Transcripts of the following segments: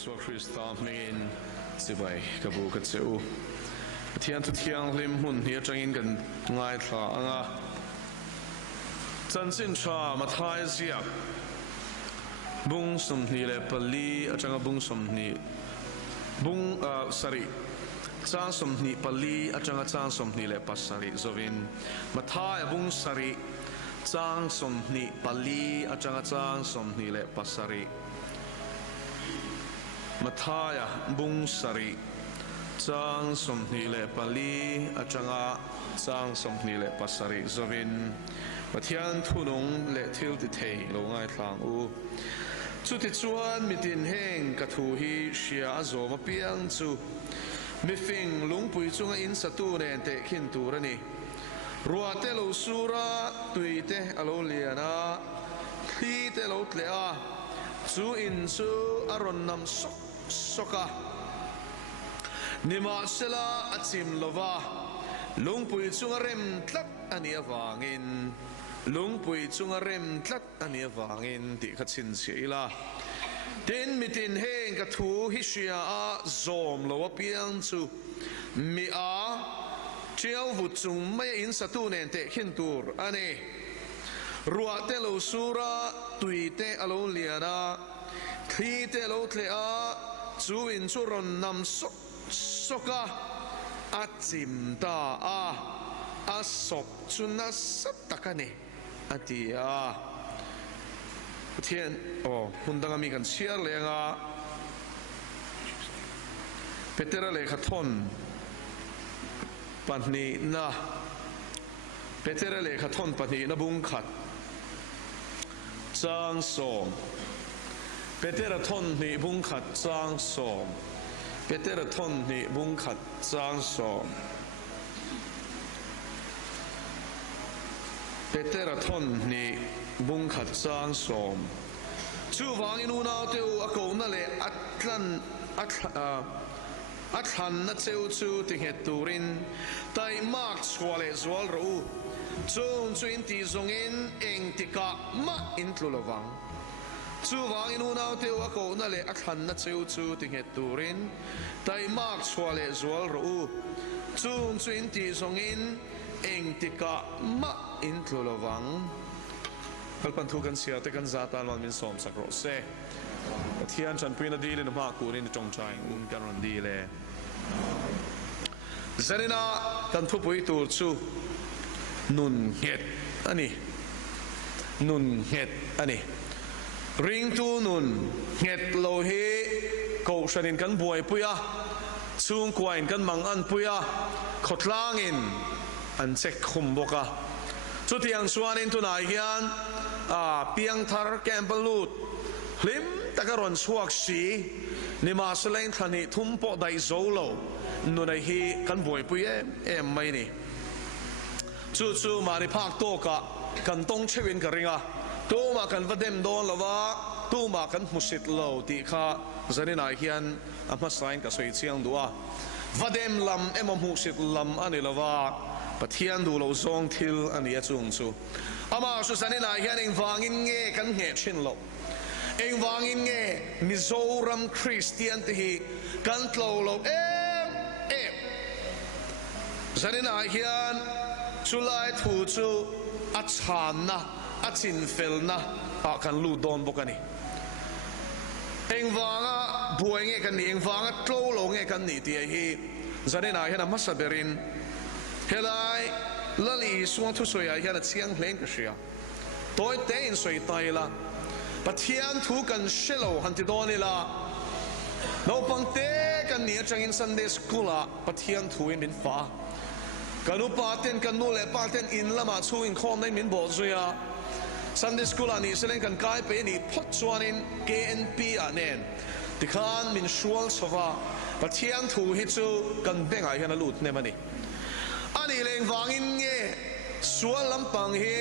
Yeshua Christa mingin sibai kabu katseu thian thu thiang lim hun hi atangin kan ngai thla anga chanchin tha mathai zia bung som ni le pali atanga bung som ni bung sari chang som ni pali atanga chang som ni le pasari zovin mathai bung sari chang som ni pali atanga chang som ni le pasari Mathaya bung sari chang som ni le pali atanga chang som ni le pasari zovin pathian thunung le thil ti thei lo ngai thlang u chu ti chuan mitin heng ka thu hi sia zo ma piang chu mi fing lungpui chunga in satu nen te khin turani ruate lo sura tuite alo liana thi te lo tlea chu in chu aron nam sok soka nima sela achim lova lungpui chunga rem tlat ani awangin lungpui chunga rem tlat ani awangin ti khatsin seila tin mitin heng ka thu hi sia a zom lo piang chu mi a chiao vu chung mai in satu nen te khin tur ani ruate lo sura tuite alo liana thi te lo tlea chu in chu ron nam sok soka achim ta a sok chuna sat takani atia thian hundanga mi kan siar lenga petera le khathon panni na petera le khathon panni na bung khat chang som petera thon ni bung khat chang som petera thon ni bung khat chang som petera thon ni bung khat chang som chu wang inu na teu a ko na le athan na cheu chu ti het turin tai mak chwale zwal ro chung 20 zongin eng tika ma in tlulawang chu wang inu na teu a ko na le athan na cheu chu ti het turin tai mak chwale zwal ro chung 20 zongin eng tika ma in tlulawang kalpan thu kan sia te kan zata lon min som sakro se thian chan pina di le ma ku rin tong chai un kan ron di le zarina kan thu pui tur chu nun het ani ring tu nun het lo he ko shanin kan buai puya chung kwain kan mang an puya khotlangin an chek khum boka chu tiang suanin tu nai hian piang thar kembalut hlim takaron suak si ni ma selain thani thumpo dai zolo nunai hi kan boi puye em mai ni chu mari phak to ka kan tong chewin ka ringa to ma kan vadem don lawa to ma kan musit lo ti kha zanin ai hian ama sain ka soi chiang duwa vadem lam ema musit lam ani lawa pathian du lo zong thil ani achung chu ama su zanin ai hian eng wangin nge kan nge chin lo eng wangin nge Mizoram Christian te hi kan tlo lo em zanin ai hian chulai thu chu a chan na a chin fel na a kan lu don bokani eng wanga buai nge kan ni eng wanga tlo lo nge kan ni ti hi zanin ai hian masaberin helai lali suang thu soya hian a chiang hleng ka sia toy te in soi tai la pathian thu kan shelo hanti doni la no pangte kan ni atangin Sunday school a pathian thu in min fa kanu paten kanu le paten in lama chu in khom nei min bo zuya Sunday school ani selen kan kai pe ni phot chuanin KNP anen tikhan min shual sowa pathian thu hi chu kan benga hian a lut ne mani ani leng wangin nge sual lampang hi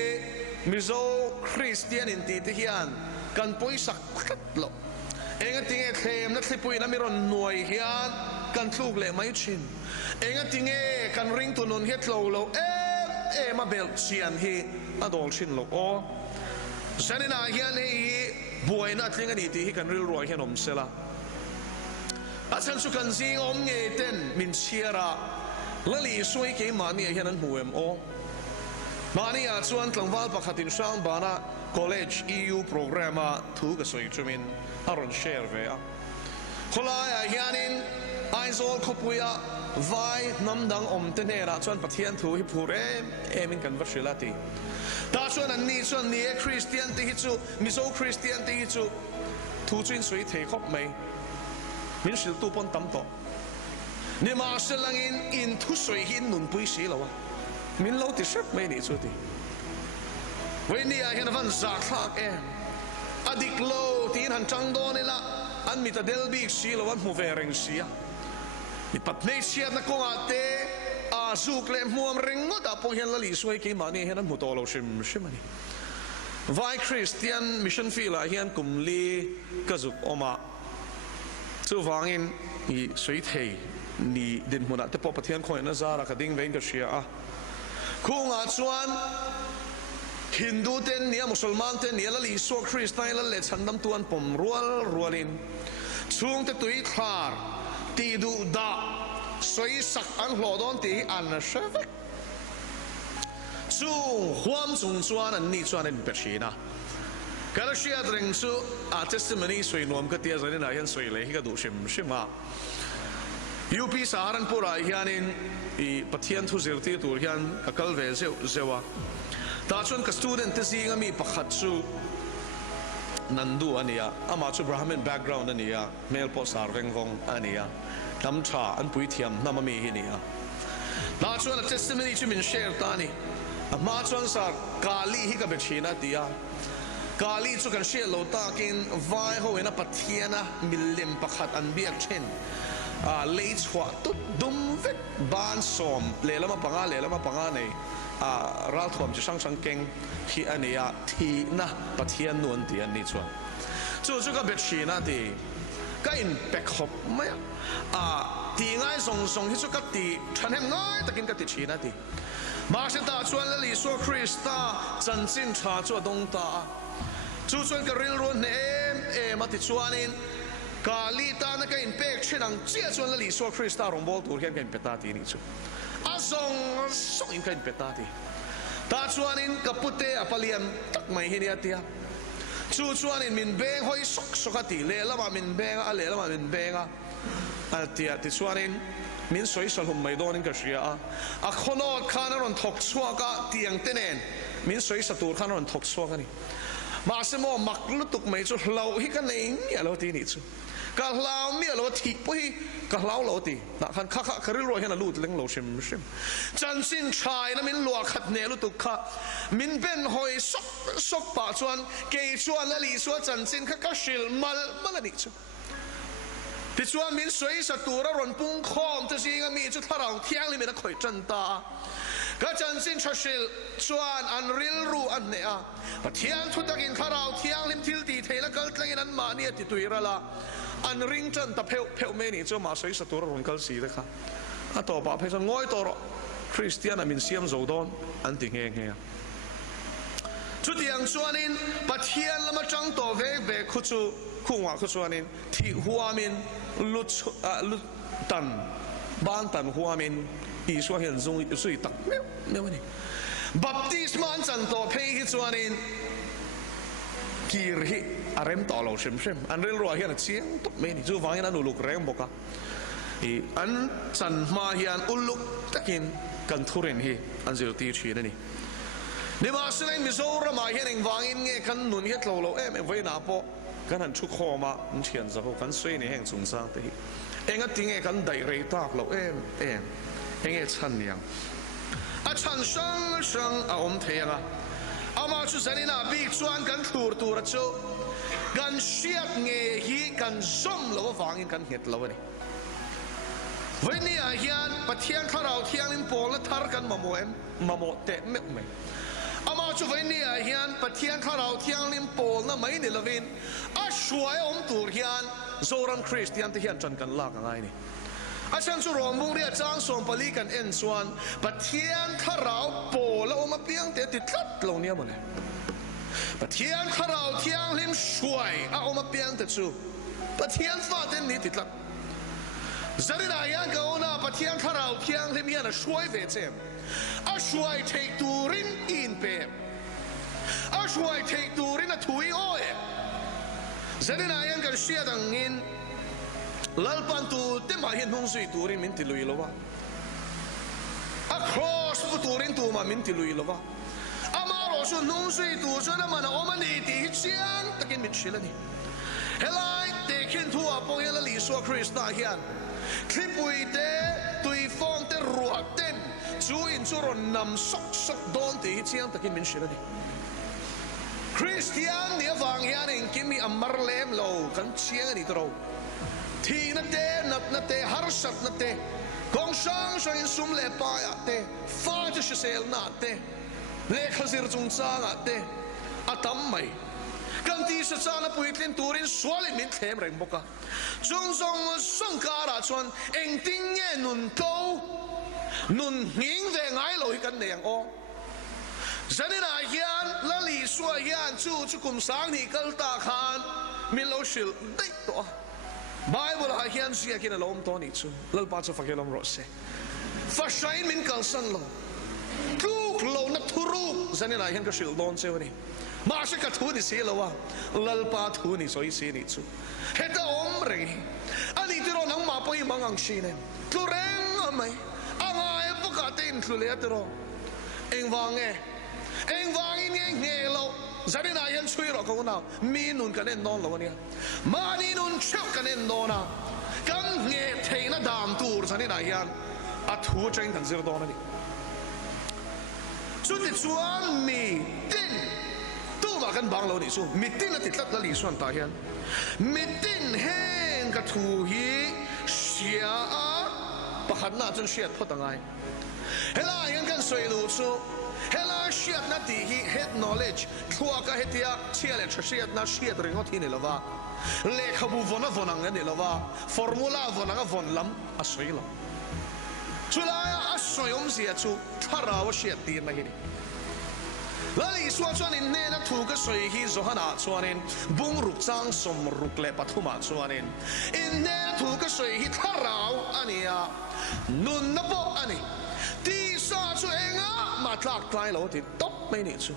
Mizo Christian in ti te hian kan poisak khat lo enga tinge khem na thlipui na miron nuai hian kan thluk le mai chin enga tinge kan ring tu non het lo ma bel chian hi adol chin lo o sanina hian hi buai na tlinga ni ti hi kan ril roi hian om sela อาฉันสุกันซิงอมเงเต้นมินเชียระละลีสวยเกมานี่เห็นนั้นหัวโอมานี่อาจวนตลังวัลปักขัดินช่างบานะ college EU program ถูกสวยจุมินอารอนเชร์เวียคนละเฮียนินไอโซลขบุยไว้น้ำดังอมเตเนระจวนปะเทียนถูฮิพูเรมินกันวัชริลาตีตาชวนอันนี้ชวนนี้คริสเตียนที่ฮิจูมิโซคริสเตียนที่ฮิจูถูกจุนสวยเทคบไม่มินสิลตูปนตั้มโตนี่มาเสลังอินทุสวยหินนุนปุยสีแล้ววะมินเล่าติดชับไม่นี่จุดที่วันนี้เห็นวันจากทากอดีตโลที่หันจังโดนี่ละอันมีแต่เดลบิกสีแล้ววันมูเวริงสีนี่ปัตเนเชียนักกงอาเตอาซูกเลมัวมริงก็แต่พวกเห็นละลิสวยกี่มานี่เห็นนั้นมุตโตเราชิมมันนี่วายคริสเตียนมิชชั่นฟิลาเห็นกลุ่มลีกจุกออกมาจู่ฟังอินนี่สวยเทนี่ดินมุนัดแต่พอปะเทียนคอยนั่นซาระคดิ้งเวงกับเชียคุงอาจวนฮินดูเต้นเนี่ยมุสลิมเต้นเนี่ยละลิสวยคริสเตียนละเล็ดฉันดำตัวนผมรัวลินช่วงแต่ตุยคลาร์ตีดูดาสวยสักอันหลอดอนตีอันนั้นเชฟช่วงความจงจวนอันนี้จวนอันเป็นชีนะก็เลยเชื่อถึงช่วงอาทิตย์มันนี่สวยนวมก็เตี้ยจนนี่นะยันสวยเลยที่ก็ดูชิมมายูพีสารันปุระยันอีปะเทียนทุเรศที่ตัวยันก็ลเวเซวะแต่ชนกับสตูเดนต์ที่มีประคัตชูนันดูอันนี้อามาชูบราหมินแบ็กกราวน์อันนี้เมลโพสาร์เริงวงอันนี้น้ำชาอันปุยเทียมน้ำมันมีที่นี่แต่ชนกับเทสต์มันนี่ชูมินเชอร์ตานี่อามาชนสารกาลีที่กับเบชีนาตีกาลีชูกันเชอร์โลตากินไว้เขาเห็นปะเทียนะมิลลิมประคัตอันเบียกเช่นเลย์ชัวตุดดุมวิกบานสมเลลมาปังอาเลลมาปังอาในรัฐธรรมจะช่างเก่งที่อันนี้ที่นะปะเทียนนวลที่อันนี้ชวนจู่ๆก็เบ็ดชีนะที่ก็อินเป็กขบไม่ที่ง่ายส่งที่สุดก็ตีฉันเห็นง่ายแต่กินก็ติดชีนะที่มาเสตาชวนละลิสัวคริสต์จันจินชาจวดงตาจู่ๆก็ริลรุนมาติดชวนอินกาลีตานะก็อินเป็กเช่นนังเจ้าชวนละลิสัวคริสต์รองบอลตัวเขียนก็อินเป็ดตาที่นี่จู่ส่งอินก็อินเป็ดตาที่ตาชวนอินกับพุทธะปลียนตักไม่เห็นยาที่จู่ชวนอินมินเบงหอยสกติเลละมามินเบงเลละมามินเบงที่ชวนอินมินสวยสลุมไม่โดนก็เสียคนอดข้านรอนทกชัวก็เตียงเตนมินสวยสตูข้านรอนทกชัวกันนี่มาเสมอมักลุตุกไม่จู่เราฮิกันเองเนี่ยเราที่นี่จู่ก็เราเนี่ยเราที่ปุ้ยก็เราที่นะคันข้าคริโรยให้น่ะลูดเลี้ยงเราชิมจันสินชายนะมินลัวขัดเนลุตุกข้ามินเป็นหอยซกป่าชวนเกยชวนละลีชวนจันสินข้าก็ชิลมัลนี่จู่ที่ชวนมินสวยสตูระรอนปุ่งคอมที่สิ่งมีจุดทาราเที่ยงลิมินคอยจันตาก็จันสินชชิลชวนอันริลรูอันเนียเที่ยงทุตกินทาราเที่ยงลิมทิลตีเทละกัลตะกินอันมาเนี่ยติดตุยระละอันริงจันตะเพลเมนี่จะมาสวยสตูระรอนกัลสีเลยค่ะต่อไปเพจะง่อยตัวคริสเตียนมินเซียมโจดอนอันติงเฮียจุดยังชวนินปะเทียนละมาจังตัวเวคุจูคุงว่าคุชวนินที่หัวมินลุตันบ้านตันหัวมินอีสวเห็นทรงสุยตักเมียวนี่บัพติสมันจันตัวเพย์ชวนินกีร์อารมต่อเราชิมอันเรื่องรัวเห็นเสียงตุกเมนี่จู่ฟังยันอุลุกแรงบอกอันจันมาเฮียนอุลุกตะกินกันทุเรนฮีอันเจอตีชีนั่นนี่นี่มาสิ่งมิโซระมาเฮียนฟังอินเงี้ยกันนุนเฮียเราไม่ไว้หน้าปอกันหันชุกคอมาเฉียนจะเขากันสวยนี่แห่งสงสารที่ก็ทิ้งกันได้เรตากเราก็ชันยังชันช่างอมเทียงมาชุดนี้นะบิ๊กชวนกันตัวระจูกันเชียดเงี้ยกันซ่อมเราฟังอินกันเห็ดเราเนี่ยวันนี้เฮียนปะเทียงข้าเราเทียงลิมโปและทาร์กันมาโมเตะไม่มาช่วยนี่เฮียนปะเทียงข้าเราเทียงลิมโปนะไม่เนี่ยละวินช่วยตัวเฮียนโซรันคริสเตียนที่เฮียนจันกันลากอะไรนี่ฉันจะรวมบุรีจ้างส่งปลีกันส่วนปะเทียงข้าเราโปแล้วมาเพียงแต่ติดลัดลงเนี่ยหมดเลยปะเทียงข้าเราเทียงลิมช่วยมาเพียงแต่จู่ปะเทียงฟ้าเต็นนี้ติดลัด zari na yan ka ona pathian tharau thiang le mian a shwai ve chem a shwai thei turin in pe a shwai thei turin a thui oe zari na yan ka sia dangin lalpan tu te ma hian hung sui turin min ti lui lova a cross pu turin tu ma min ti lui lova amaro su hung sui tu so na mana omani ti chiang takin min shilani helai te khin thu a pong yala li so krista hian klipui te tui phong te ruak ten chu in chu ron nam sok sok don ti chiang takin min shilani Christian ni awang hian in kimi amar lem lo kan chiang ani tro thi na te nap na te har sat na te kong sang so in sum le pa ya te fa je sel na te le khazir chung chang a te atam mai kan ti sa sana puitlin turin swali min them reng boka chung song song kara chuan eng ting nge nun ko nun hing ve ngai lo hi kan neng o zanina hian lali suwa hian chu kum sang ni kal ta khan min lo shil dai to Bible ha hian sia kin alom to ni chu lalpa chu fakelom ro se fa shain min kal san lo tu lo na thuru zanina hian ka shil don se wani ma se ka thu ni se lo wa lalpa thu ni soi se ni chu heta om re ani tiro nang ma poi mangang shine tu reng amai angai puka tin thu le tiro eng wang in nge lo zanina hian chui ro ko na mi nun kan en non lo ania mani nun chok kan en dona kan nge theina dam tur zanina hian a thu chang kan zir don ani chu ti chuan mi tin tu ma kan bang lo ni chu mi tin a ti tlat la li suan ta hian mi tin hen ka thu hi sia a pakhat na chun siat photangai hela hian kan soi lu chu hela shiat na ti hi head knowledge thua ka hetia chiale shiat na shiat ringot hi ni lova le khabu vona vonang ni lova formula vonanga vonlam asoilo chula asoyom sia chu tharaw shiat ti ma hi ni lali suwa chuan in ne na thu ka soi hi zohana chuanin bung ruk chang som ruk le pathuma chuanin in ne thu ka soi hi tharaw ania nun na po ani ti sa chu enga ma tlak tlai lo ti top mai ni chu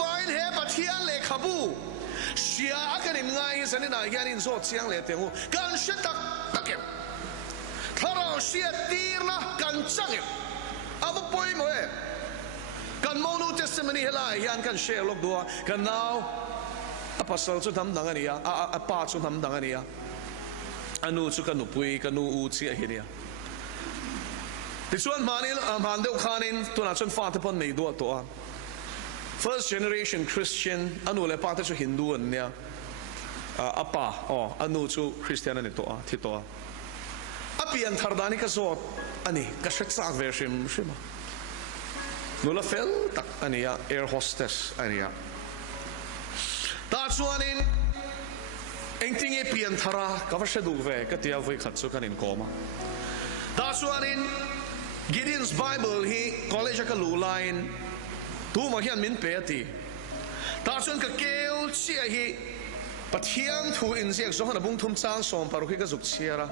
vain he pathian le khabu sia akanin ngai sanina hianin zo chiang le tengu kan shetak takem tharaw sia tirna kan changem aba poi mo e kan monu testimony hela hian kan share lok dua kan now apostle chu tham dang ania a pa chu tham dang ania anu chu kan upui kan u chi a hinia ti chuan man deuh khanin tuna chuan fa te pon nei do to a first generation Christian anu le pa te chu Hindu an nia apa anu chu Christian ani to a thi to a apian thardani ka zot ani ka shet sak version shima nula fel tak ania air hostess ania ta chuanin engting e pian thara ka va shedu ve ka tia voi khat chu kan in koma ta chuanin Gideon's Bible hi college ka lu line tu ma hian min pe ti ta chuan ka keu chia hi pathian thu in ziak zo hana bung thum chang som paru hi ka zuk chiara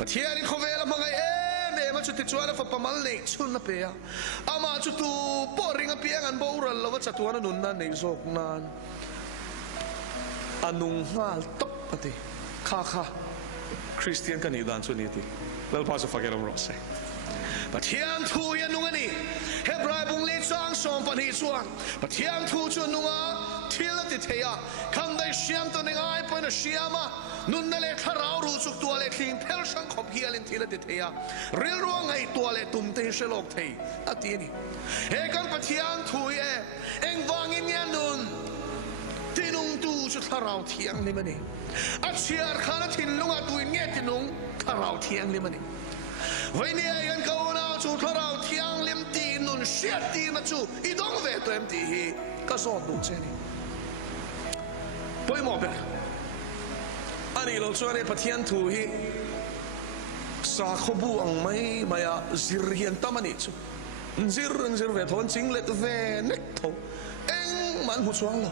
pathian in khovela mangai ma chu ti chuan fa pamal nei chun na pe ya ama chu tu po ringa piang an bo ral lo cha tuan nun na nei zok nan anung hal top pati kha Christian kan idan chu ni ti lal pa so fageram ro se pathian thu ya nungani hebrai bung le chang som pan hi chuan pathian thu chu nunga thil ti theya khang dai siam to ningai pa na siama nun na le tharau ru chuk tu le thing phel sang khop hialin thil ti theya ril ro ngai tu le tum te shelok thei ati ni he kan pathian thu ye eng wangin ya nun tinung tu chu tharau thiang ni mani a chiar khana thin lunga tu nge tinung tharau thiang ni mani vậy nè anh câu nào chú thở rau thiang liêm tì nun siết tì mà chú ít đông về tụi em tì hi cái số đủ chưa nè bôi mỏ bè anh ấy lâu cho anh ấy bắt hiền thu hi sa khâu bu ang mấy mày à zir hiền tâm anh ấy chú zir về thôn chính lệ về nét thô anh man hụt xuống lo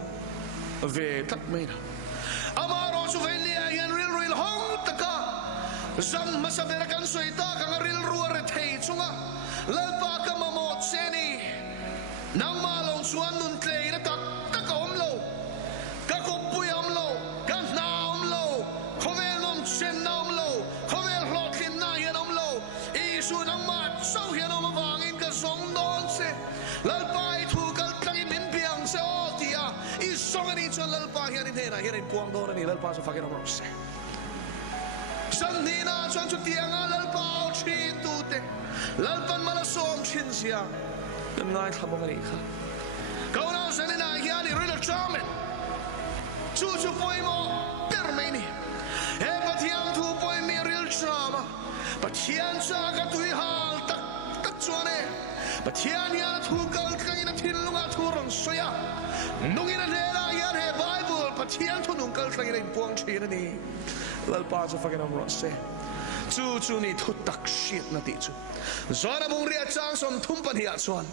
về tắt mấy nào ama rồi chú về nè anh real hong taka zam masabera kan soita kan ril ruar thei chunga lalpa ka mamot seni nang malong chuan nun klei na tak takom lo ka kopuyam lo ka naum lo khovel nom chen naum lo khovel hlokin na hianom lo isu nang mat sau hianom awangin ka song don se lalpai thu kal tlangi min piang se otia isong ani chon lalpa hianin hena hianin puang don ani lalpa so fakin rom se Sandina chuan chu tianga lalpa thin tu te lalpan mala som thin sia kan ngai thamong ani kha kauna sanina hiani rila chamen chu chu poimo permeni e pathian thu poimi ril chama pathian cha ka tui hal tak tak chuane pathian ya thu kal kaina thilunga thurang soya nungina lela ya he bible pathian thu nung kal kaina puang thina ni lalpa chu fakin amro se chu ni thu tak shit na ti chu zona bung ria chang som thum pan hiya chuan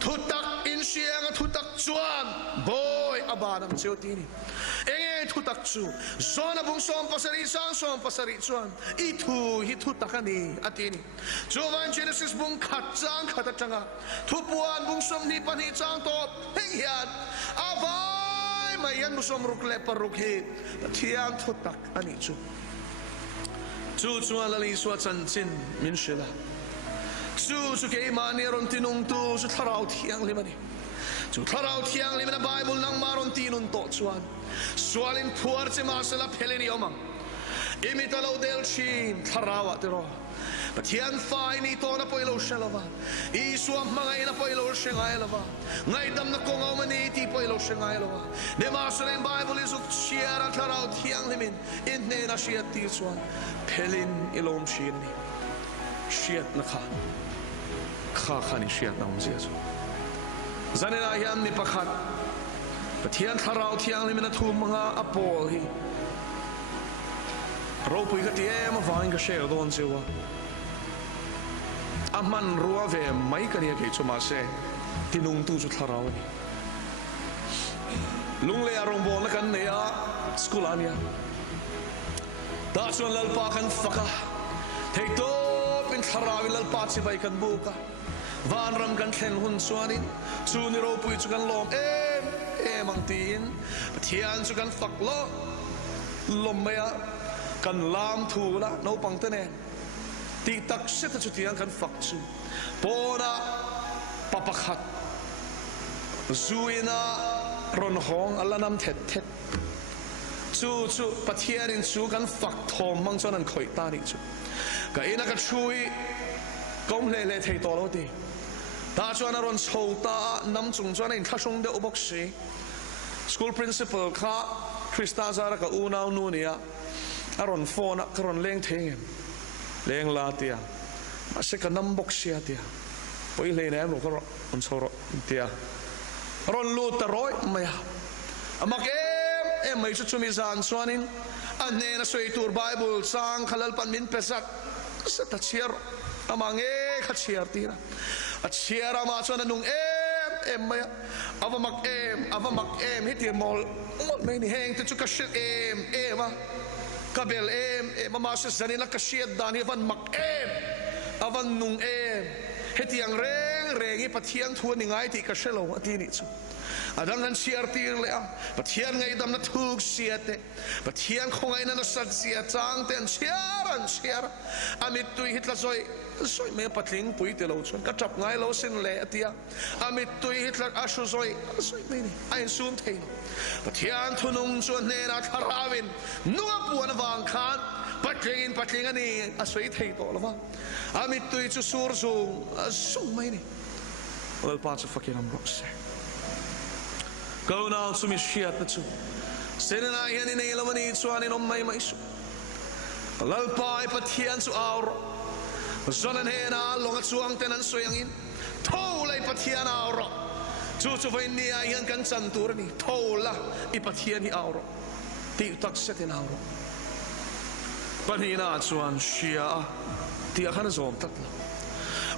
thu tak in siang thu tak chuan boy abanam cheu ti ni enge thu tak chu zona bung som pasari sang som pasari chuan I thu tak ani atini chuan Genesis bung khat chang khat changa thu puan bung som ni pan hi chang to heng hian avai mai yan musom ruk le paruk hi thiam thu tak ani chu chuan lali suat chan chin min shila chu ke mani ron tinung tu chu tharau thiang limani chu tharau thiang limana bible nang maron tinun to chuan swalin phuar che ma sala pheleni omang imitalo del chin tharawa tero pathian fai ni to na poilo shalava isuam mangai na poilo shengai lava ngai dam na kongau mani ti poilo shengai lava de ma sala bible is uk chiara tharau thiang limin in ne na shiat ti chuan phelin ilom shini shiat na kha khani shiat na umzia chu zanena hian ni pakhat pathian tharau thiang limin na thum manga apol hi ro pui ka ti em awang ka share don chewa aman ruwa ve mai ka ria ke chuma se tinung tu chu tharau ni lungle arong bon kan ne a school ania da chuan lalpa kan faka thei to pin tharau lalpa chi bai kan buka van ram kan thlen hun chuanin chu ni ro pui chu kan lom em ang tin pathian chu kan fak lo lom maya kan lam thu la no pang te ne ti tak set chu tiang kan fak chu pona papakhat zuina ron hong alanam thet chu pathian in chu kan fak thom mang chon an khoi ta ni chu ka ina ka chui kom le thei to lo ti ta chuan ron chhota nam chung chuan in thasung de ubok si school principal kha Krista zara ka unau nu nia aron phone karon leng theng leng la tia ma se ka nam bok sia tia poi le ne mo ko on choro tia ron lu ta roi maya amak em mai chu chumi zan chuanin anne na soi tur bible sang khalal pan min pesat sa ta chiar amange kha chiar tira a chiar ma chuan nung em maya avamak em hiti mol mai ni heng te chu ka shit em kabel mama se zanina ka shiat dani van mak avan nung hetiang reng pathian thu ni ngai ti ka shelo atini chu adang an siar tir le pathian ngai dam na thuk siate pathian khongai na sat sia chang ten siar amit tu hitla soi me patling pui te lo chon ka tap ngai lo sin le atia amit tu hitla ashu soi me ni ai sum thein pathian thunung chon ne na tharawin nuwa puan wang khan patling ani asoi thei to lova amit tu chu sur sung me ni well parts of fucking rocks go now to me shiat na chu senana hian ni lamani chuan in mai su lalpai pathian chu aur zonan hena longa chuang tenan soyangin tholai pathian aur chu vai ni hian kan chan tur ni thola I pathian ni aur ti tak setin aur panina chuan shia ti khan zom tak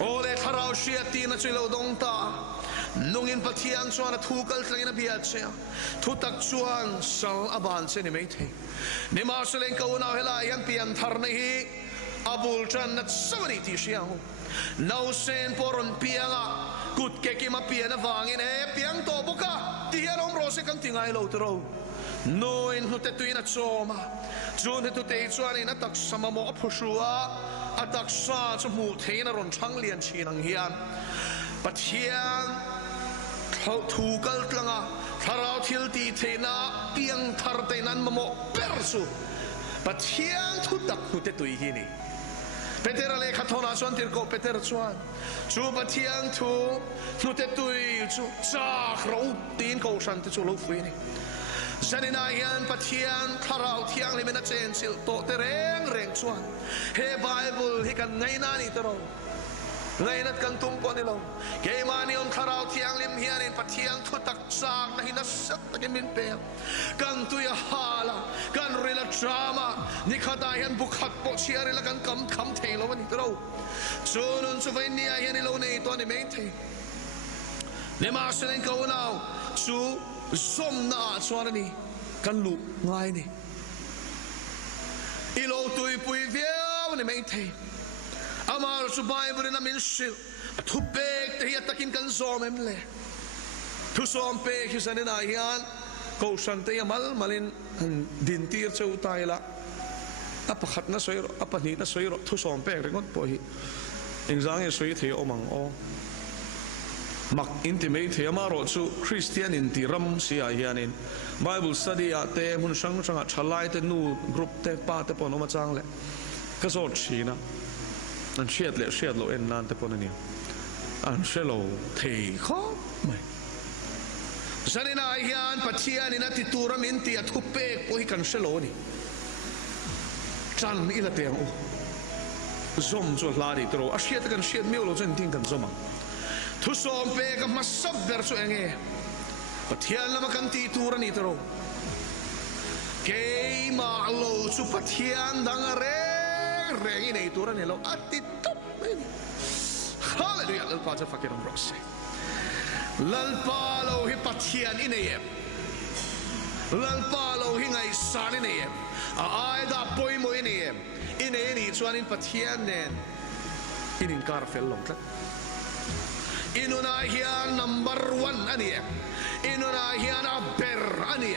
ole tharau shia ti na chilo dong ta nungin pathian chuan thu kal tlaina bia che thu tak chuan sal aban che ni mai the ni ma selen ka una hela yan pian thar nei hi abul chan na sawani ti siang nau sen poron pianga kut ke ki ma piana wangin piang to boka ti alom rose kan tingai lo tro noin hu te tuina choma chun tu te chuan in atak samamo aphusua atak sa chu mu theina ron thang lian chinang hian pathian thu kal tlanga tharau thil ti theina piang thar te nan mamo persu pathian thu tak hu te tui hi ni Peter ale khathona chuan tir ko Peter chuan chu pathian thu nu te tui chu cha ro tin ko san te chu lo fui ni zanina hian pathian tharau thiang le mena chen sil to te reng chuan he bible hi kan ngai na ni tro ngai nat kan tum ko ni lo ke mani om tharau thiang lim hian in pathian thu tak sak na hina sat ta min pe kan tu ya hala kan rila drama ni khata hian bukhat po chiari la kan kam kham thei lo ni tro chunun chu vai ni hian lo nei to ni mai thei ne ma sen ko nau chu som na chuan ni kan lu ngai ni ilo tui pui viau ni mai thei amar su bible na min sil thu pek te hiat takin kan zom em le thu som pe hi sanina hian ko san te yamal malin din tir cheu tai la apa khat na soiro apa ni na soiro thu som pe ringot po hi ingzang e soi the omang o mak intimate the amaro chu christian in tiram sia hianin bible study a te mun sang sanga thalai te nu group te pa te pon oma chang le ka zo china an shiat le shiat lo en nan te pon ani an shelo thei kho mai zanina hian pathian in atitura min ti athupe po hi kan shelo ni chan mi la te o zom zo lari tro a shiat kan shiat mi lo chen ting kan zoma thu som pe ka masab ber chu enge pathian lama kan ti tura ni tro ke ma lo chu pathian dang re rengi nei tura ne lo ati top hallelujah lal pa cha fakir rose lal pa lo hi pathian ine lal pa lo hi ngai san ine a ai da poi mo ine ine ni chuan in pathian nen in kar fel long tla inuna hian number 1 ani inuna hian a ber ani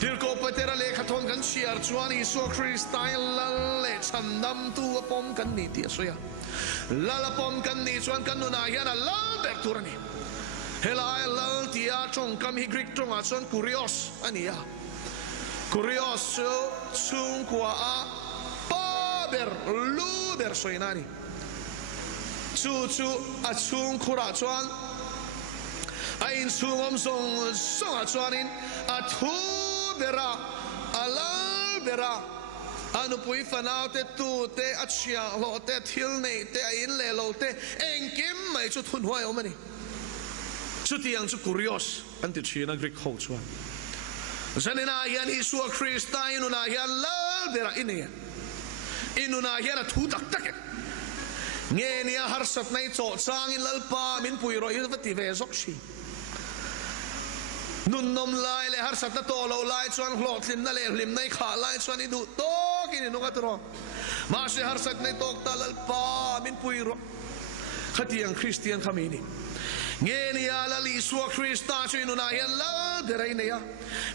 tilko patera le khathon kan siar chuan isu christine lalle chandam tu apom kan ni ti soya lalapom kan ni chuan kan nuna hian a lal ber turani helai lal tia chong kam hi greek chong a chuan curios ania curios chung kwa a paber luber soinani chu a chung khura chuan a in chungom song a chuanin a thu bera alal bera anu pui fanau te tu te achia lo te thil nei te in le lo te engkim mai chu thun huai omani chu tiang chu curios anti china greek ho chuan zanina hian isu christa inuna hian lal bera inuna hian a thu tak tak nge nia har sat nei cho chang in lalpa min pui ro hi vati ve zok shi nun nom lai le har sat na to lo lai chuan hlot lim na le lim nei kha lai chuan i du to kin nu ka tro ma se har sat nei tok ta lalpa min pui ro khatiang christian khamini nge nia la li su christa chu nu na hian la de rei ne ya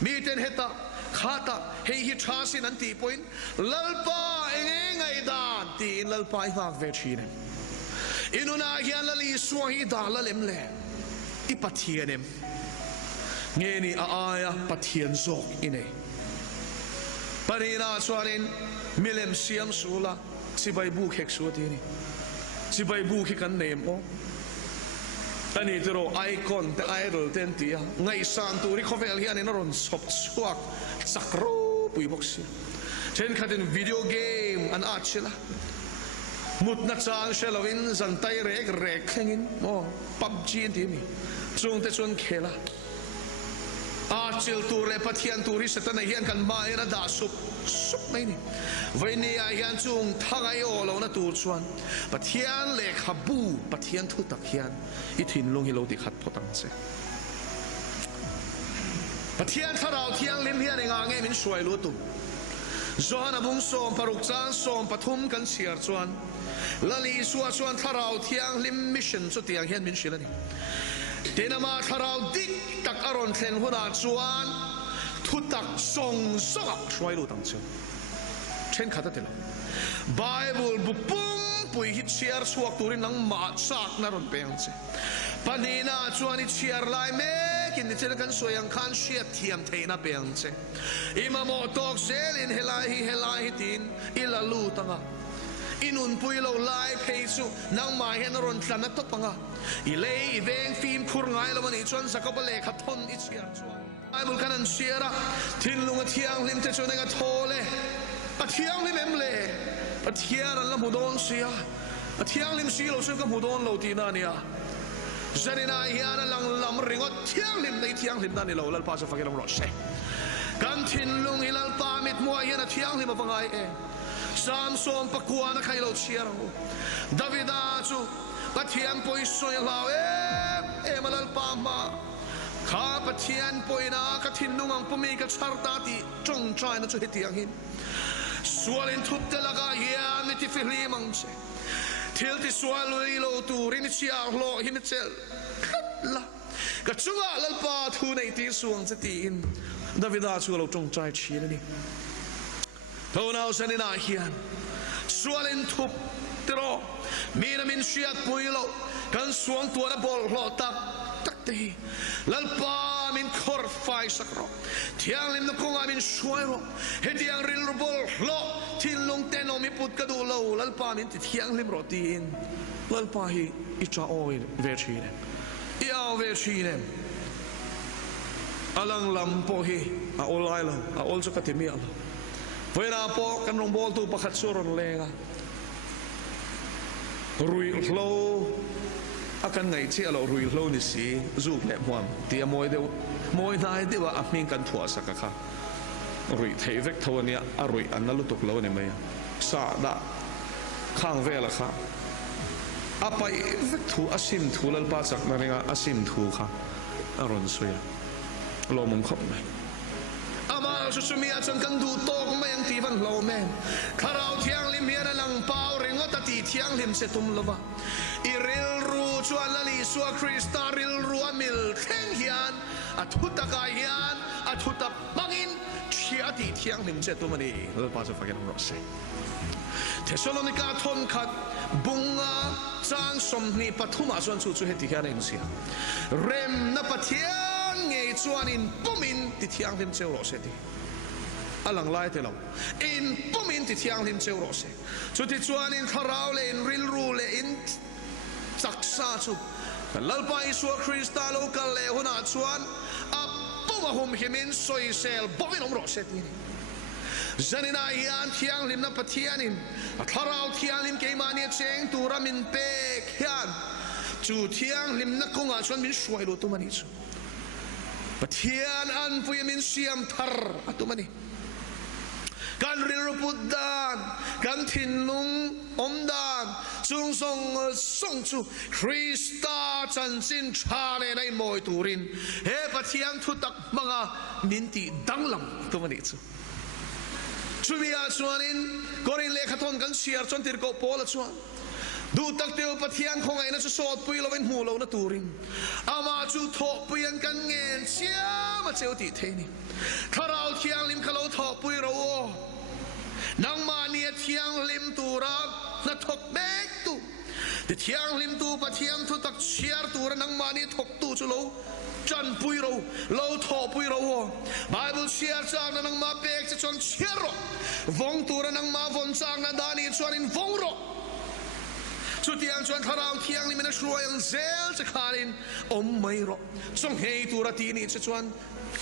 mi ten heta khata hei hi thasin an ti point lalpa enge ngai dan ti lalpa i hak ve thine inuna hian la li su hi da la lem le i pathianem nge ni a aya pathian zok ine parina chuanin milem siam sula chibai bu khek su ti ni chibai bu khi kan nem o ani tro icon te idol ten ti ngai san tu ri khovel hian in ron sop chuak sakro pui boxi chen khatin video game an achila mut na chang shelowin zantai rek khengin mo PUBG ti mi chung te chun khela achil tur le pathian turi satana hian kan mai na da sup mai ni vaini a hian chung thangai o lo na tur chuan pathian le khabu pathian thu tak hian i thin lung hi lo ti khat photang che pathian tharau thiang lim hian enga nge min suai lu tu Zohan abung som paruk chan som pathum kan siar chuan lali suwa chuan tharau thiang lim mission chu tiang hian min shilani tenama tharau dik tak aron thlen huna chuan thu tak song soka shwai lu tang chu chen khata tela Bible bupum pui hit siar suak turin nang ma sak na ron peng che panina chuan i siar lai me kin ni chen kan soyang khan sia thiam theina peng che imamo tok sel in helai tin ilalu tanga inun pui lo lai pheisu nang ma hen ron tlan to panga ilei veng fim khur ngai lo mani chuan sakabale khathon i siar chuan Bible kan an siara thinlunga thiang lim te chunenga thole a thiang lim emle a thiar an la mudon sia a thiang lim si lo su ka mudon lo ti na nia zanina hian lang lam ringot thiang lim nei thiang lim na ni lo lal pa sa fakilong ro se kan thinlung ilal pa mit mo hian a thiang lim apangai e Samson pakua na khai lo siar ho Davida chu pathian poi soi lao e malal pa ma kha pathian poi na ka thinlung ang pumi ka charta ti chong chai na chu hetiang hin sualin thutte laga hian ni ti fihli mang che thil ti sual lo tu rin chia lo hin chel la ka chunga lalpa thu nei ti suang che ti in Davida chu lo chong chai chi ni thau nau sanina hian sualin thup tero mina min siat puilo kan suang tuana bol lo tak te lalpa min khor fai sakro thiang lim na konga min suairo hetiang ril bol lo thinlung teno mi put ka du lo lalpa min ti thiang lim rotin lalpa hi icha oi ve chine ia ve chine alang lam po hi a olai lo a ol ka ti mi ala Pwera po kan rong bol tu pakhat suron lenga rui lo akan ngai chi alo rui lo ni si zuk le hwam ti moi dai de wa aping kan thua saka kha rui thei vek thawnia a rui an lu tuk lo ni mai sa da khang vela kha apai vek thu asim thu lal pa chak na ringa asim thu kha aron suya lo mum khop mai ama susumia chang kan du tok mai ang ti van lo men kharau thiang lim hian lang pau ringot ati thiang lim se tum lova iril ru chuan lali suwa krista ril ru amil theng hian athuta ka hian athuta bangin chia ti thiang lim se tum ani lo pa so fagen ro se Thessalonica thon khat bunga chang somni pathuma chuan chu chu heti hian in sia rem na pathian ngei chuan in pumin ti thiang lim cheu ro se ti alang lai te lo in pumin ti thiang lim cheu ro se chu ti chuan in tharau le in ril ru le in chaksa chu lalpa isu krista lo kal le huna chuan a puma hum himin soi sel bovin ro se ti zanina hian thiang lim na pathianin a tharau thiang lim ke mani cheng tura min pe hian chu thiang lim na konga chuan min suai lo tu mani chu pathian an puyamin siam thar atumani kan rilrupudan kan thinlung omdan chung song chu Krista chansin chane nai moi turin he pathian thutak manga minti danglam tumani chu chumia chuanin korin lekhathon kan siar chon tir ko pola chuan du tak teu pathian khongai na chu sot pui lovin hu lo na turin ama chu tho puyan kan ngen sia ma cheu ti theini tharau thiang lim khalo tho pui ro nang ma ni thiang lim tura na thok bek tu ti thiang lim tu pathian thu tak siar tura nang ma ni thok tu chu lo chan pui ro lo tho pui ro Bible siar chang na nang ma pek che chon siar ro vong tura nang ma von chang na dani chuan in vong ro chu tiang chuan tharau thiang lim na shruayang zel che khalin om mai ro song hei tura ti ni che chuan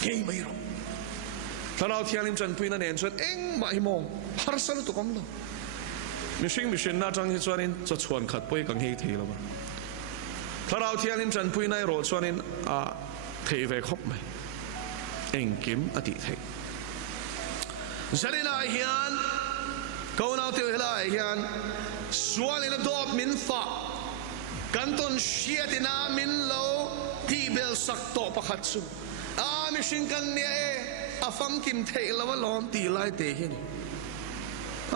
hei mai ro tharau thiang lim chan pui na nen chuan eng mai mong har sal tu kom lo mission na chang hi chuan in cho chuan khat poi kang hei thei lo ba tharau thiang lim chan pui nai ro chuan in a thei ve khop mai eng kim ati thei zalina hian ko nau te helai hian sual in a dop min fa kanton shiatina min lo ti bel sak to pakhat chu a mission kan ne afam kim thei lawa lom ti lai te hin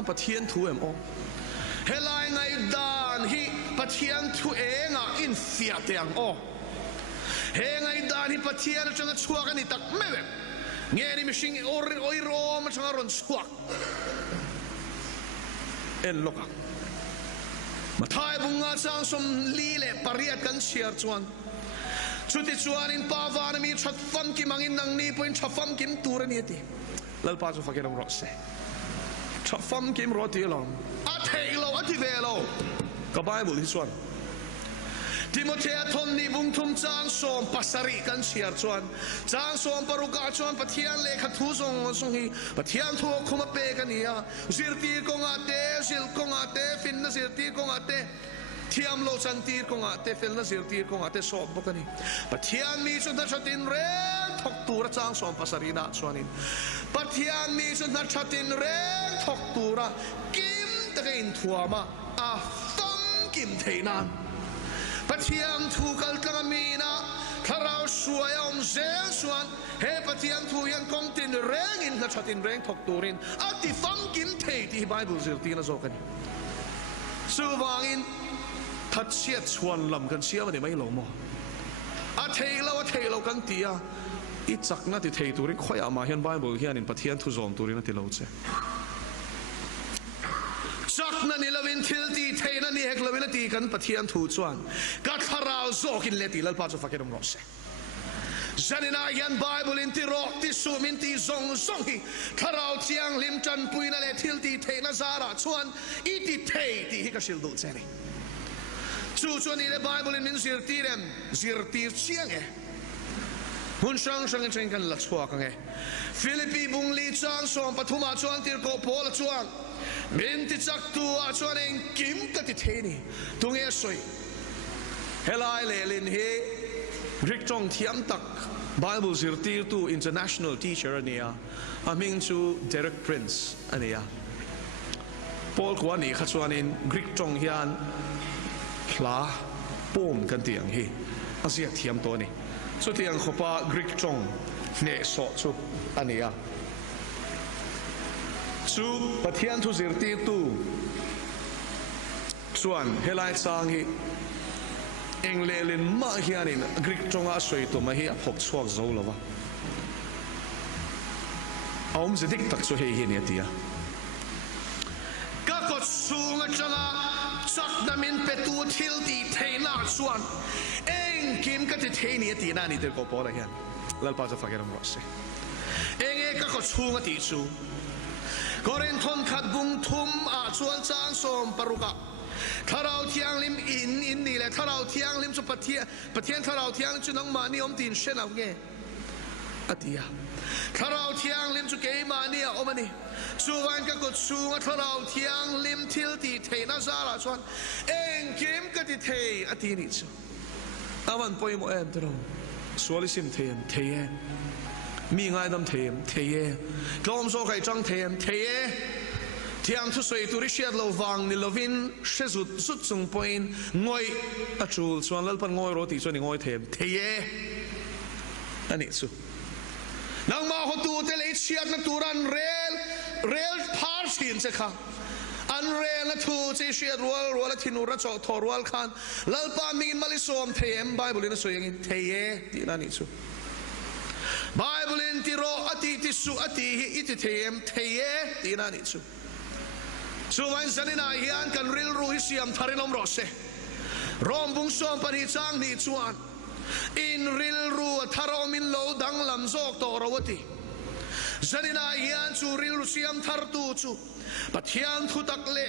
ปะเทียนทูเอ็มโอเฮลายไงดานฮีปะเทียนทูเองอ่ะอินเฟียเตียงโอเฮไงดานฮีปะเทียนจังชัวกันนี่ตักไม่แบบเงี้ยนี่ไม่ชิงโอโรมันจังรอนชัวเอ็นลูกมาทายบุงอาจางสมลีเล่ปริยัดกันเชียร์จวนชุดที่จวนอินปาวานมีชัดฟัมกิมังอินนังนี่เป็นชัดฟัมกิมตูระนี่ตีแล้วป้าจะฟังกันรอเสชัดฟัมกิมรอตีลองอาเทโลอาทิเวโลก็ไบเบิลที่จวนทิโมเธียทนนี่บุงทุ่มจางสมปัสริกันเชียร์จวนจางสมปรุกาจวนปะเทียนเลขทูทรงฮีปะเทียนทูคุมาเปกันนี่อะซิร์ตีกงอาเตซิลกงอาเตฟินนะซิร์ตีกงอาเตเทียมโลจันตีกงอาเตฟินนะซิร์ตีกงอาเตสอบบุกันนี่ปะเทียนมีจนทัชตินเรนทกตูระจางสมปัสริดาจวนินปะเทียนมีจนทัชตินเรนทกตูระกิมตะกินทัวมาอาฟังกิมเทนันปะเทียนทูกัลตังมีนะถ้าเราช่วยอมเซลส่วนเฮปะเทียนทูยันคงตินแรงอินทัชตินแรงทกตูรินอาติฟังกิมเทที่ไบเบิลสิตีนะโซกันสู้วางอินทัดเชียดชวนลำกันเชียมันไม่หลงมั้งอาเทเรากันตีอ่ะอีจักน่าติเทตูรินค่อยเอามาเห็นไบเบิลเฮียนินปะเทียนทูซอมตูรินน่าติเราเจจักนั่นนี่เราวินทิลตีเทนั่นนี่เฮกเราวินตีกันปะเทียนทูจวนกัดฟาราวโซกินเลติลลปาจะฟักเกอร์มรอเซจันนี่นายันไบเบิลอินที่รอกที่สูมินที่ซงฮีฟาราวเทียงลิมจันปุยนั่นเลทิลตีเทน่าซาระจวนอีติเทที่ฮิกาชิลดูเจนี่จู่ๆนี่เลยไบเบิลมินซิร์ตีเรมซิร์ตีเชียงหุ่นช่างกันละชัวกันไงฟิลิปปีบุงลีจางส่งปฐุมาจวนที่โกโพละจวนมินติจักตัวจวนเองกิมกัติเทนี่ตุงเอสวยเฮลายเลลินเฮริกจงเทียมตักไบเบิลซิร์ตีตัว international teacher อันนี้อามิงจูเดเร็กพรินซ์อันนี้พอลกว่านี่ขัดจวนอินริกจงเฮียนพลาปุ่มกันเตียงเฮอาเซียเทียมตัวนี้สุดที่ยังขบกรีกจงเนสอชุอันนี้อ่ะชูปะเทียนทุสิรตีตูส่วนเฮลัยจางฮีเองเลลินมาเฮียนินกรีกจงอาสวยตัวมาเฮียพกสวกโจลวะเอามจะดิกตักสุเฮียเนี่ยตีอ่ะก็กดสูงจังอ่ะจักน้ำมินเป็ดตัวทิลตีเทน่าส่วนเองกิมก็จะเทนี่ตีน่านี่เด็กก็พอละเฮียแล้วป้าจะฟังกันมั้งสิเองก็กดสูงตีสูก็เรียนทนขัดบุงทุ่มอาชวนจางสมปรุกะถ้าเราเที่ยงลิมอินนี่แหละถ้าเราเที่ยงลิมสุปเทียนถ้าเราเที่ยงจุนังมานี่อมตีนเช่นเอาไงอติยาถ้าเราเที่ยงลิมจุเกมานี่อมนี่ส่วนก็กดสูงถ้าเราเที่ยงลิมทิลตีเทน่าซาลาชวนเองกิมก็จะเทอตินิชอาวันปอยโมเอ็มตัวเราสวลิสิมเทมีง่ายดำเทกลมโซ่ไข่จังเทียมทุสวยตุริเชียดเราวังนิลวินเชสุดส่งปอยงอยอาจูลส่วนแล้วพันงอยโรตีส่วนงอยเทอันนี้สุนังมาหตูเตลิเชียดนัตูรันเรลพาร์ชินเสค่ะอันเรลทูเชียดรัวทินูรัชทอรัวขันแล้วปามินมาลิสอมเทมไบเบิลนี่สวยอย่างนี้เทที่นั่นนี่สุไบเบิลอินที่รออติติสุอติอิติเทมเทที่นั่นนี่สุส่วนสันนิษฐานเฮียนกันริลรูฮิเซียมทารินอมรอเซรอมบุงสอมปนิจางนี่ชวนอินริลรูทารอมินโลดังลำโซกตอรวติสันนิษฐานเฮียนจูริลรูเซียมทาร์ตูจูปะเทียนทุตักเล่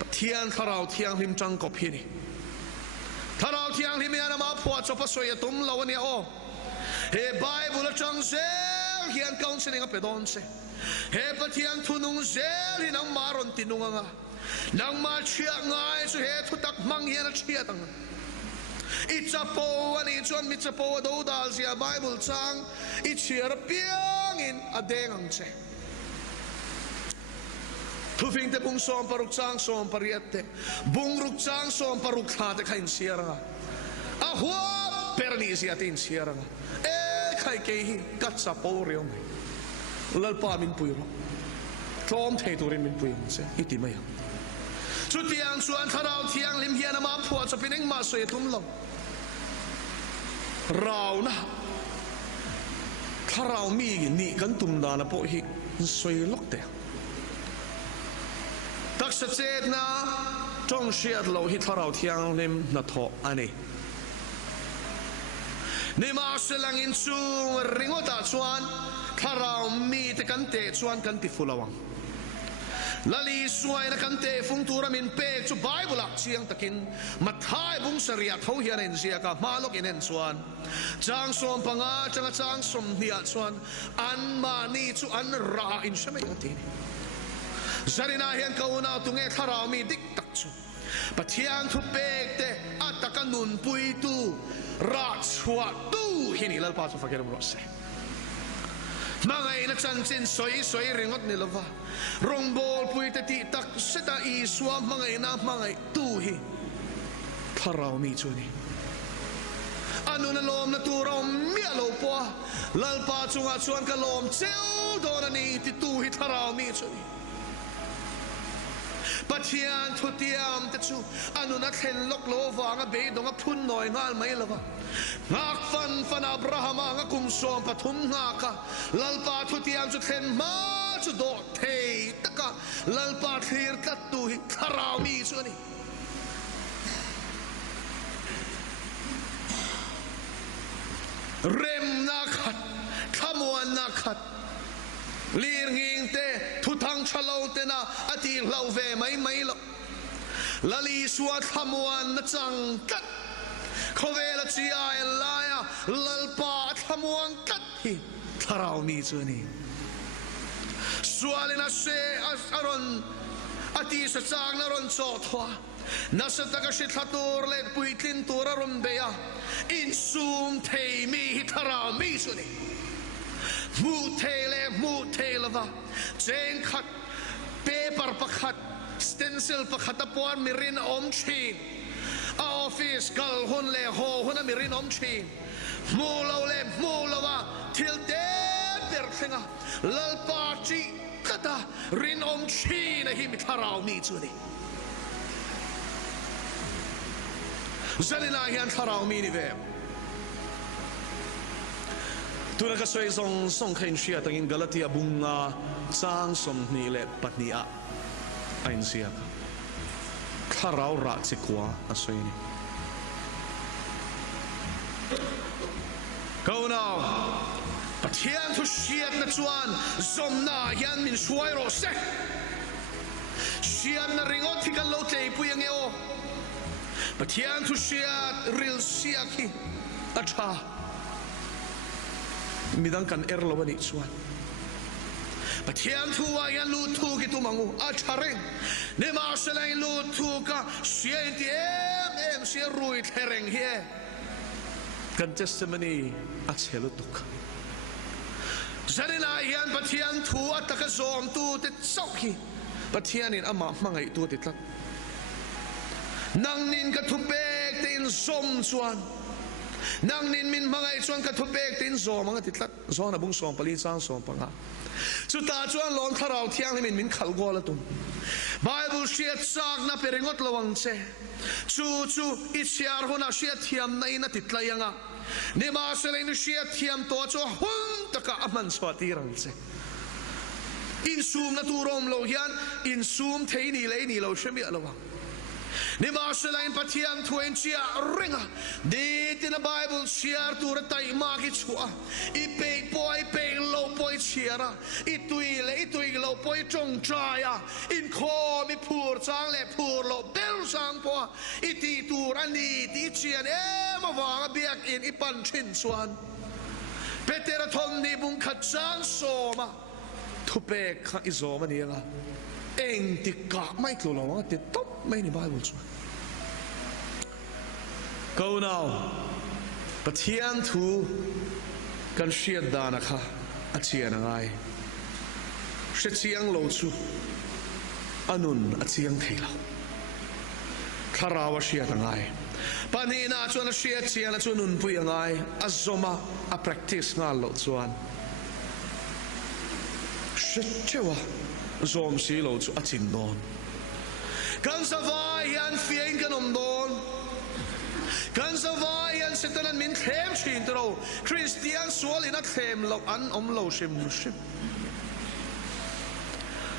ปะเทียนทาราวเทียงหิมจังกบพินีทาราวเทียงหิมยานามาพวดจบสวยตุมลาวเนี่ยโอเฮไบเบิลจังเซลเฮียนกาวน์เซนิงเปดอนเซเฮปะเทียนทุนุงเซลฮินังมารอนตินุงงะนังมาเชียง่ายสุเฮทุตักมังเฮียนเชียตังอิจับโปวันนี้จวนมิจับโปดูดาลเสียไบเบิลจังอิเชียร์เปียงอินอเดงังเซทุฟิงเตบุงสอมปารุกจางสอมปาริยัตเตบุงรุกจางสอมปารุกขาเตขันเสียร์งอ่ะหัวเปรนีเสียตินเสียร์งใครเกี่ยกัดสับโอเรียงลัลปามินปุยโร thom thei turin min puin se iti mai chu tiang chuan tharau thiang lim hian ama phua chapin eng ma soi tum lo rau na tharau mi ni kan tum da na po hi soi lok te tak sa chet na trong shiat lo hi tharau thiang lim na tho ani ni ma selang in chu ringota chuan tharau mi te kan te chuan kan ti fulawang lali suai na kan te phung tura min pe chu bible ak chiang takin mathai bung saria tho hian en zia ka malok in en chuan chang som panga chang som nia chuan an ma ni chu an ra in samai ati zarina hian kauna tunge tharau mi dik tak chu pathian thu pek te ataka nun pui tu ra chua tu hini lalpa chu fakeram ro se mangai na chan chin soi ringot ni lova rong bol pui te ti tak seta i suam mangai na mangai tu hi tharau mi chu ni anu na lom na tu rom mi lo po lalpa chunga chuan ka lom cheu do na ni ti tu hi tharau mi chu ni pathian thu tiam te chu anu na thlen lok lo wanga be donga phun noi ngal mai lova ngak fan abrahama nga kum som pathum nga ka lalpa thu tiam chu thlen ma chu do thei taka lalpa thir kat tu hi tharau mi chu ni rem na khat thamuan na khat lir nging te thu thang chalo te na ati lau ve mai lo lali suat thamuan na chang kat khovela chia elaya lalpa thamuan kat hi tharau mi chu ni sualina se aron ati sa chang na ron cho thwa nasa taka shi thatur le puitlin tura ron beya in sum thei mi hi tharau mi chu ni mu thele va cheng khat paper pakhat stencil pakhat apon mirin om chin a office kal hun le ho hun mirin om chin mu lo va til de per thenga lal pa chi kata rin om chin a hi mi tharau mi chu ni zalina hian tharau mi ni ve tuna ka soi song khain shia tangin galatia bunga chang som ni le patnia ain sia tharau ra chi kwa a soi ni kauna pathian thu shiat na chuan zom na yan min shuai ro se shiat na ringot thi kan lo tlei puyang eo pathian thu shiat ril sia ki acha midang kan erlo bani chuan pathian thu wa yan lu thu ki tu mangu a thareng ne ma selai lu thu ka sia ti em sia rui thereng he kan testimony a chelo tuk zarina yan pathian thu ataka zom tu te chokhi pathian in ama mangai tu ti tlat nang nin ka thu pek te in zom chuan nang nin min mangai chuan ka thu pek tin zo manga titlat zo na bung som pali chang som panga chu ta chuan lon tharau thiang min khal gol atum bible shiat sak na peringot lawang che chu I siar hona shiat thiam na ina titlayanga ni ma selai nu shiat thiam to chu hun taka aman swati rang che in sum na turom lo hian in sum thei ni le ni lo shemi alawang ni ma selain pathian thuen chia ringa de tin bible share tur tai ma ki chua I pe lo poi chiara I tui lo poi chong chaya in kho mi phur chang le phur lo bel sang po I ti tur ani ti chian ma wa biak in I pan chin chuan petera thom ni bung khat chang so ma thu pe kha I zo ma ni nga eng ti ka mai tlo lo ti top mai ni bible chu go now pathian thu kan shiat dana kha a chian ngai she chiang lo chu anun a chiang theilo tharawa shiat ngai panina chuan a shiat chian a chunun pui ngai azoma a practice ngal lo chuan shit chewa zom si lo chu achin don kan savai yan fieng kan don kan savai yan setan min them chin tro Christian sual in a them lo an lo shim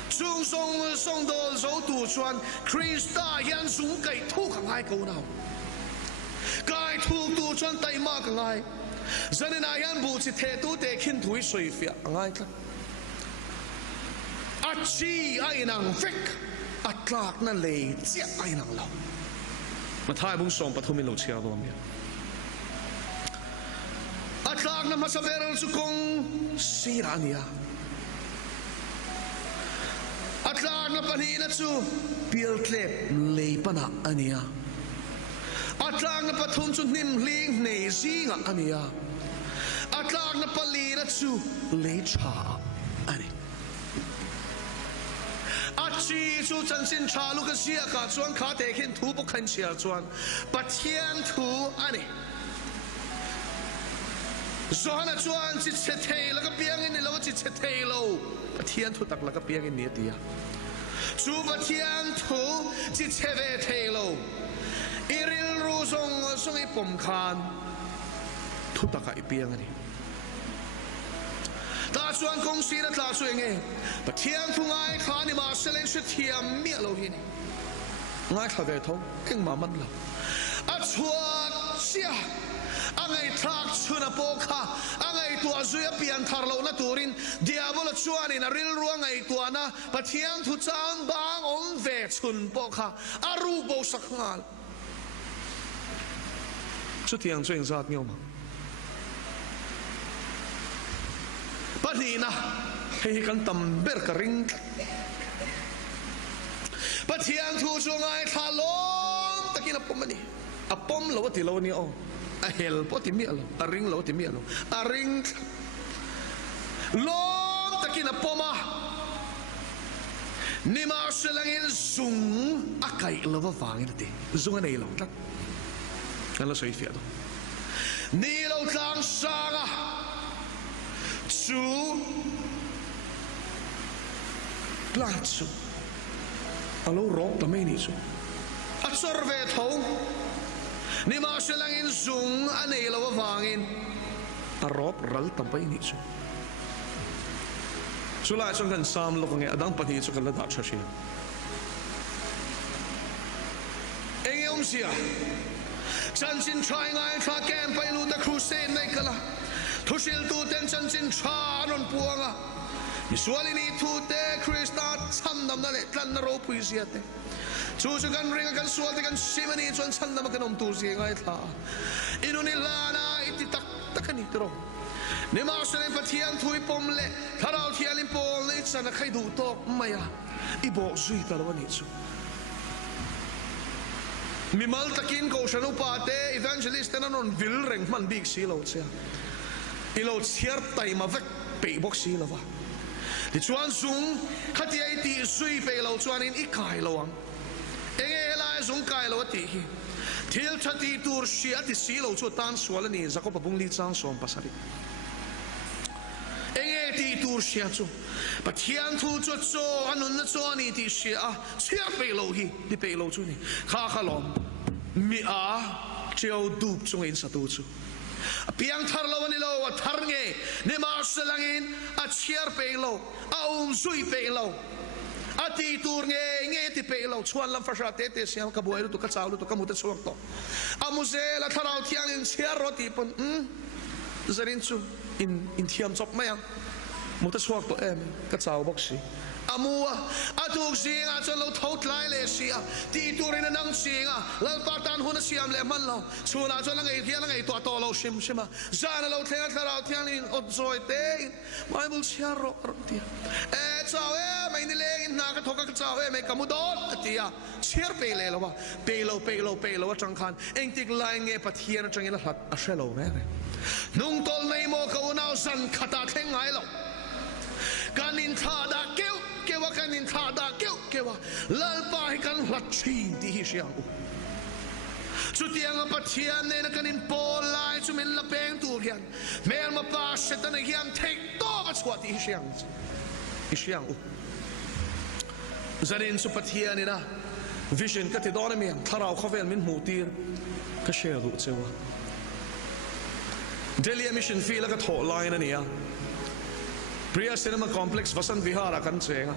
chung song do zo tu chuan Krista yan sung kai thu khang hai ko nào kai thu tu chuan tai ma ka ngai zanin ayan bu chi the tu te khin thui soi fia ngai tla achi ai nang vek atlak na le chia ai nang lo ma thai bung som pathumin lo chia do mi atlak na masaveral chu kong sirania atlak na panina chu pil klep le pana ania atlak na pathum chu nim ling nei zinga ania atlak na palina chu le cha ani achi chu chansin chalu ka sia ka chuan kha te khin thu bu khan sia chuan pathian thu ani zohana chuan chi che thei la ka piang in lo chi che thei lo pathian thu tak la ka piang in ni tia chu pathian thu chi che ve thei lo iril ru song I pom khan thu tak ai piang ani ta chuan kong si na ta chu nge pathian thu ngai kha ni ma selen se thiam mi lo hi ni ngai kha ve thong eng ma man lo a chuan sia angai thak chuna pokha angai tua zuya pian tharlo na turin diabolo chuan in a ril ruangai tuana pathian thu chang bang om ve chun pokha aru bo sakngal chu tiang chuin zat ngeu ma panina hei kan tam ber ka ring pathian thu chungai thalom takina pomani apom lo ti lo ni o a hel po ti mi alo a ring lo ti mi alo a ring lom takina poma ni ma selangin zung akai lo va wangin ti zung nei lo tak kan lo soi fiado ni lo tlang sanga chu plant chu alo ro ta me ni chu a sorve thong ni ma selangin zung anei lo wangin a rop ral tampai ni chu chulai chong kan sam lo nge adang pati chu kan la da chashi engem sia chanchin try ngai tha kem pai lu da crusade nei kala thusil tu ten chanchin tha non puanga ni suali ni thu te krista cham nam na le tlan na ro pui sia te chu kan ring kan sual te kan simani chon chan nam kan om tu si ngai tha inuni lana iti tak takani tro ni ma selen pathian thui pom le tharau thialin pol le chana khai du to maya ibo zui talwani chu mimal takin ko shanu pate evangelist na non vil reng man big silo chia ilo chiar tai ma vek pe box silo wa ti chuan sung khati ai ti zui pe lo chuan in ikai lo ang enge la zung kai lo ti hi thil thati tur sia ti silo chu tan swal ni zakopa bung li chang som pasari enge ti tur sia chu pathian thu chu cho anun na cho ni ti sia chia pe lo hi ti pe lo chu ni kha khalom mi a cheu dup chung in sa tu chu piang thar lo ni lo thar nge ni ma selangin a chiar pe lo a zui pe lo ati tur nge ti pe lo chuan lam fasha te siam ka buai tu ka chaw tu ka mu te chuak to amuze la tharau thiang in chiar ro ti pon zarin chu in thiam chop maya mu te chuak to em ka chaw bok si amua atuk singa chon lo thot lai le sia ti turin nang singa lal patan hun siam le man lo chuna chon ngai thian ngai to lo sim sima zana lo theng tharau thiang in ozoi te mai bul chiar ro ti chaw mai ni le in na ka thoka chaw mai kamudot atia chiar pe le lo wa pe lo chang khan eng tik lai nge pathian chang in hlat a shelo me nung tol nei mo ka unau san khata theng ngai lo kanin tha da keu kewa kanin tha da kewa lal pa hi kan hlat chin ti hi siang chu tiang a pathian ne na kanin pol lai chu min la peng tu hian mel ma pa setan hiam thek to ka chwa ti hi siang isyang u zarin su pathia ni na vision ka ti don mi tharau khavel min mutir ka share ru chewa Delhi mission feel ka tho line ania Priya Cinema Complex Vasant Vihara kan chenga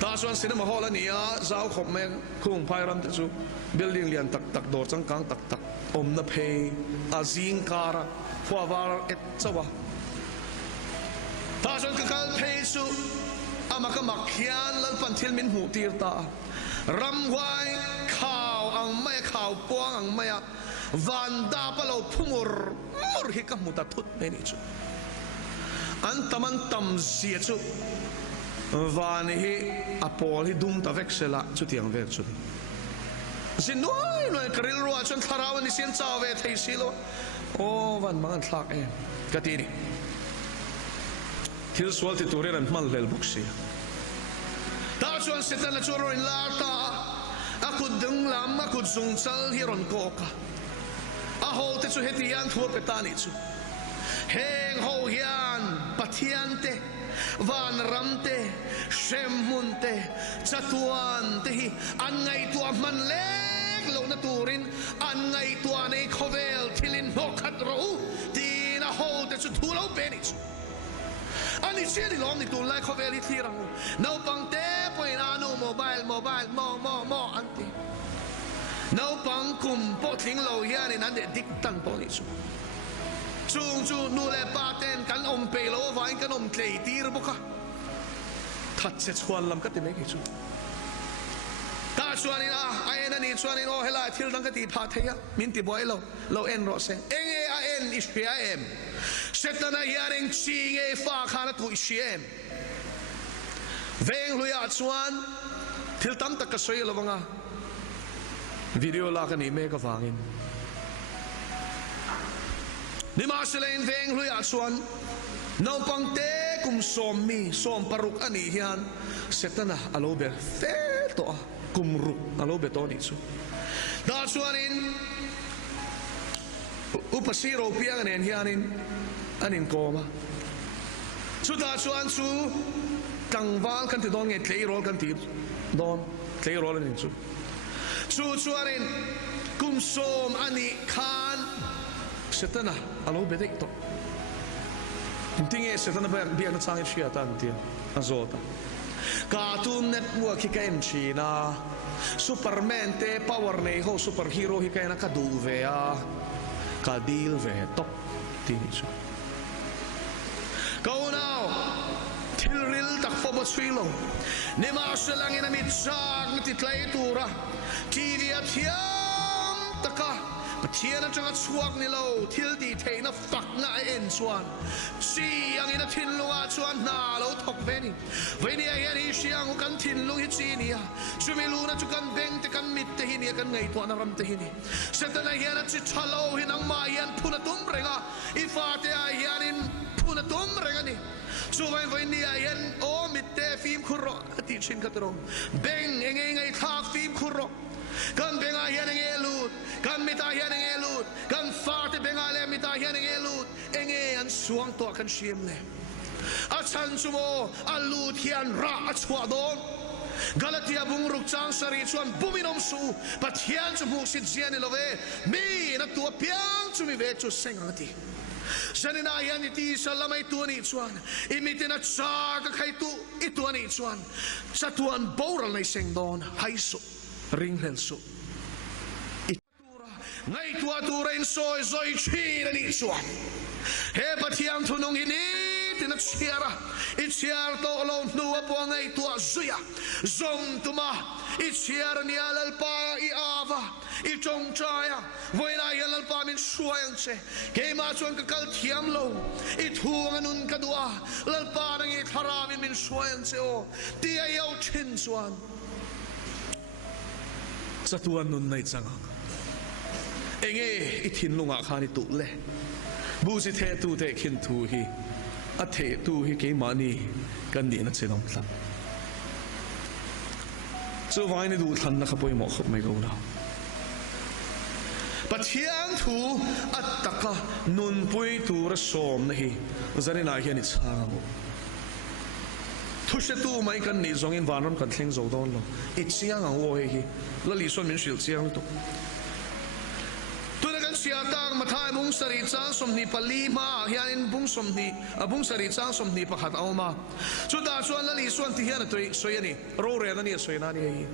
ta chuan cinema hall ania zau khop me khung phai ram te chu building lian tak tak dor chang kang tak tak om na phei azing kara khwawar et chawa ta chuan ka kal phei chu amaka makhian lal panthil min hu tir ta ramwai khaw ang mai khaw puang ang maya vanda palo phumur mur hi ka muta thut me ni chu an taman tam zia chu van hi apol hi dum ta veksela chu tiang ver chu zinoi noi karil ro chon tharaw ni sian chaw ve thei silo o van man thak em katini thil swal ti turen an mal lel buksi ta chuan sitan la choro in la ta akud dung lam akud sung chal hi ron ko ka a ho te chu hetian thua petani chu heng ho hian pathian te van ramte shemunte chatuan te hi an ngai tua man lek lo na turin an ngai tua nei khovel thilin hokhat ro tin a ho te chu thu lo pe ni chu ani cheli lom ni tun lai khovel hi thirang no pang te poin anu mobile mo anti no pang kum po thling lo hian in an de dik tan po ni chu chung chu nu le paten kan om pe lo vain kan om tlei tir boka that se chuan lam ka ti me ki chu ta chuan ina ai na ni chuan in o hela thil dang ka ti pha theya min ti boy lo en ro se enge a en ispia em setana yaring chi nge fa khana tu isiem veng luya chuan thil tam tak ka soi lo banga video la ka ni me ka wangin ni ma selain veng luya chuan no pangte kum som mi som paruk ani hian setana alober fe to kumru alobe to ni chu da chuan in upasiro piang nen hianin anin koma chu da chuan chu tangwal kan ti don nge tlei rol kan ti don tlei rol anin chu chuan in kum som ani khan setana alobe dek to tinge setana biak na chang shia tan ti azota Cartoon Network hi kain china Superman te power nei ho superhero hi kain ka du ve a ka deal ve top ti chu go now til ril tak fo bo swilo ne ma selang ina mit sak ti tlai tura TV athiam taka pathian atanga chuak ni lo thil ti theina fak na en chuan si ang ina thin lunga chuan na lo thok ve ni veni a yani siang kan thin lung hi chi ni a chumi lu na chu kan beng te kan mit te hi ni kan ngai to na ram te hi ni setana hian chi thalo hin ang ma hian phuna tum renga I fa te a hianin phuna tum renga ni chu vai veni a hian o mit te film khurro ti chin ka tro beng ngai tha film khurro kan benga hian nge lut kan mita hian nge lut kan fa te benga le mita hian nge lut enge an suang to kan shim le a chan chumo a lut hian ra a chwa don Galatia bungruk chang sari chuan buminom su pathian chu mu sit zian love mi na tu piang chu mi ve chu sengati sanina hian ti salamai tu ni chuan imitina cha ka khai tu itu ani chuan satuan boral nei seng don hai su ring hel su itura ngai tua turen soi zoi chi ni chuan he pathian thunung ini tina chiara I chiar to lo nu apo ngai tua zuya zom tuma I chiar ni alal pa I ava I chong chaya voina alal pa min suayang che ke ma chuan ka kal thiam lo I thuang anun ka dua lal pa nang I tharamin min suayang che o ti ayau chin chuan satuan nun nai changa enge I thin lunga khani tu le bu si the tu te khin thu hi a the tu hi ke mani kan ni na chenom tla chu vai ni du than na khapoi mo khop mai go na pathian thu attaka nun pui tu ra som na hi zani na hian I chang thu sẽ tu mai kan ni zong in van ron kan thleng zo don lo i chiang ang wo hi la li son min shil chiang tu tu na kan sia tang mathai bung sari chang som ni pali ma hian in bung som ni bung sari chang som ni pakhat awma chu da chuan la li suan ti hian toi soi ani ro re na ni soi na ni hi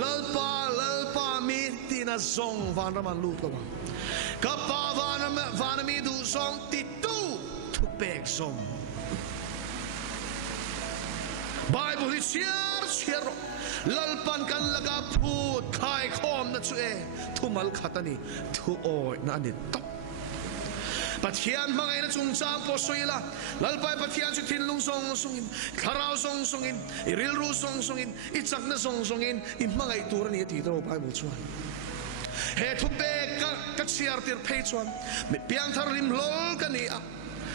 lalpa mi tina zong van raman lut ko ka pa van mi du zong ti tu thu pek zong Bible is here lalpan kan laga phut khai khom na chu e thumal khatani thu oi na ni top pathian mangai na chung chang po soila lalpai pathian chu thin lung song songin kharau song songin iril ru song songin ichak na song songin i mangai tur ni ti do Bible chuan he thu pe ka chiar tir phei chuan mi piang thar lim lol ka ni a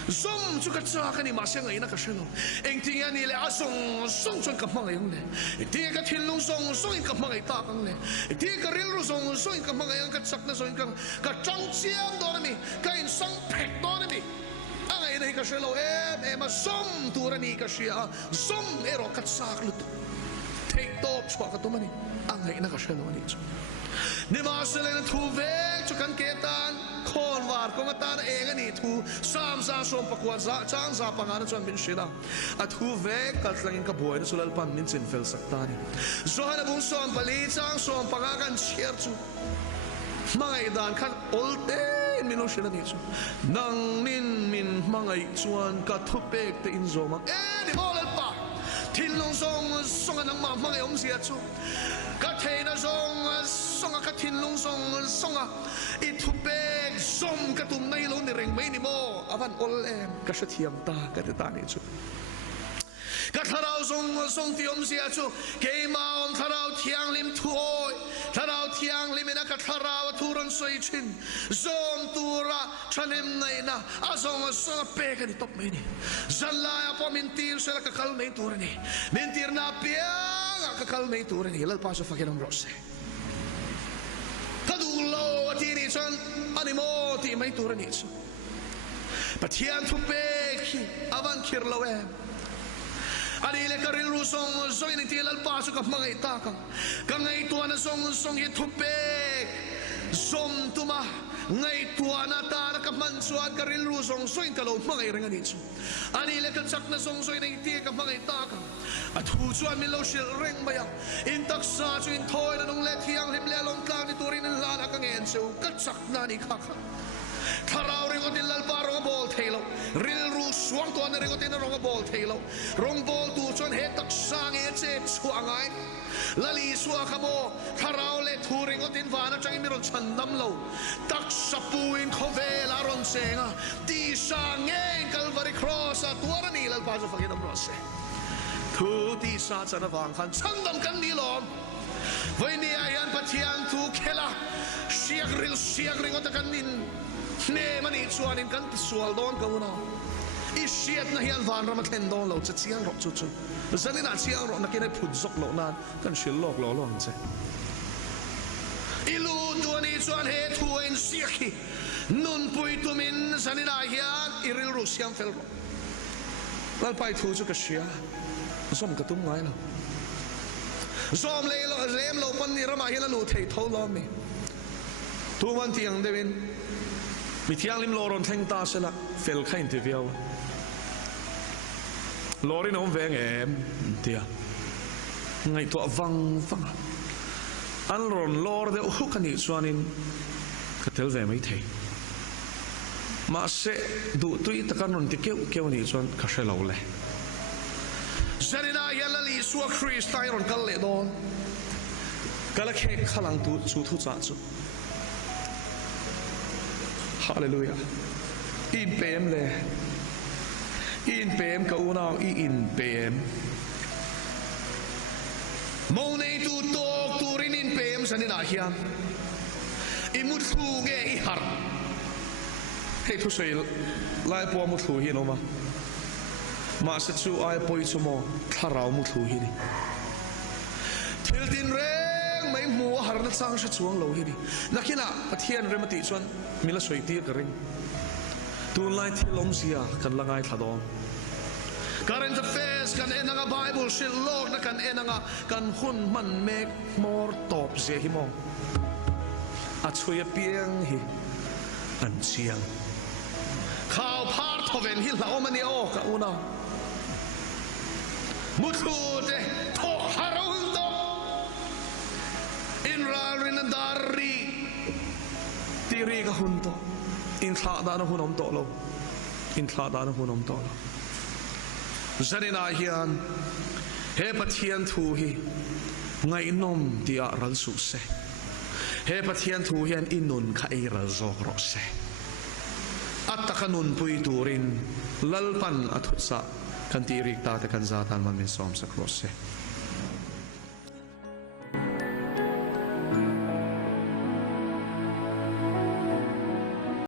Zom chu ka cha ka ni ma se ngai na ka shelo eng ting ya ni le a song song chon ka mangai yung le ti ka thin lung song song ka mangai ta kang le ti ka ril ru song song ka mangai ang ka chak na song ka chang chiang do na mi ka in sang phek do na mi angai na ka shelo e ma som tu ra ni ka shia som ero ka sak lut take top chwa ka to mani angai na ka shelo ni chu ni ma se le thu ve chu kan ke tan khon war ko ngata na eng ani thu sam sa som pakwa za chang za pangan chuan min shila a thu ve kal tlangin ka boy na sulal pan min chin fel sakta ni zo hana bung som pali chang som panga kan chiar chu mangai dan khan olte mino shila ni chu nang nin min mangai chuan ka thu pek te in zo ma ni molal pa thin long song song nang ma mangai om sia chu ka theina song song ka thin long song I thu pek som ka tum nai lo ni reng mai ni mo avan ol em ka shathiam ta ka te ta ni chu ka tharau song ti om sia chu ke ma om tharau thiang lim thu oi tharau thiang lim na ka tharau thu ron soi chin zom tura thanem nai na azong pe ka ni top mai ni zalla ya po min tir sela ka kal mai tur ni min tir na piang ka kal mai tur ni lal pa so fakin rose kadulo ti ni chan animo ti mai tur ni chu pathian thu pe khi avan khir lo em ani le karil ru song song ni ti lal pa su ka mangai ta ka ngai tu na song hi thu pe som tuma ngai tu na ta ka man suan karil ru song ka lo mangai reng ani chu ani le ka chak na song ni ti ka mangai ta ka a thu chuan mi lo shil reng maya in tak sa chu in thoi na nong le thiang lim le long tlang ni turin la na ka ngen chu ka chak na ni kha tharau ringo tin lal pa rong bol thelo ril ru suang to na ringo tin rong bol thelo rong bol tu chon he tak sang e che chuangai lali suwa khamo tharau le thu ringo tin wana chang mi ron chan nam lo tak sapuin khovel aron senga ti sang e calvary cross a tuara ni lal pa so fakin am rose thu ti sa chana wang khan chandam kan ni lom voi ni ayan pathian thu khela siag ringo ta kan nin ne mani chuanin kan ti sual don ka una I siat na hian van ram thlen don lo cha chiang ro chu chu zanina chiang ro na kinai phut zok lo nan kan shil lok lo long che ilu tu ni chuan he thu in siaki nun pui tumin zanina hian iril ru siam fel ro lal pai thu chu ka sia som ka tum ngai lo som le lo lem lo pan ni rama hian lu thei tho lo mi tu man tiang devin mi thiang lim loron theng ta sela fel khain ti viau lorin om veng em tia ngai to wang an ron lor de u kani chuanin ka tel ve mai thei ma se du tui takan ron ti keu ni chuan ka shelo le zanina yalali suwa Christai ron kal le don kala khe khalang tu chu thu cha chu Hallelujah. In PM le. In PM ka unaw in PM. Mo nei tu tok turin in PM sa ninahian. Imut nge I har. Hey tu say lai po mut hu hin oma. Ma sa chu ai poi chu mo tharau mut hu hin. Thil tin re mai mu har na chang sha chuang lo hi ni nakina pathian remati chuan mila soiti ka ring tun lai thilom sia kan langai thadom current affairs kan enanga Bible silog na kan enanga kan hun man mek mor top je hi mo at chuya piang hi an chiang khao par thoven hi lao mani o ka una muthu te tho harun to in rin dari tiri ka hun to in thla da na hunom to lo in thla da na hunom to lo zanina hian he pathian thu hi ngai nom tia ral su se he pathian thu hian inun kha ei ral zok ro se atakanun pui turin lalpan athutsa kan ti rik ta te kan zatan man min som sa cross se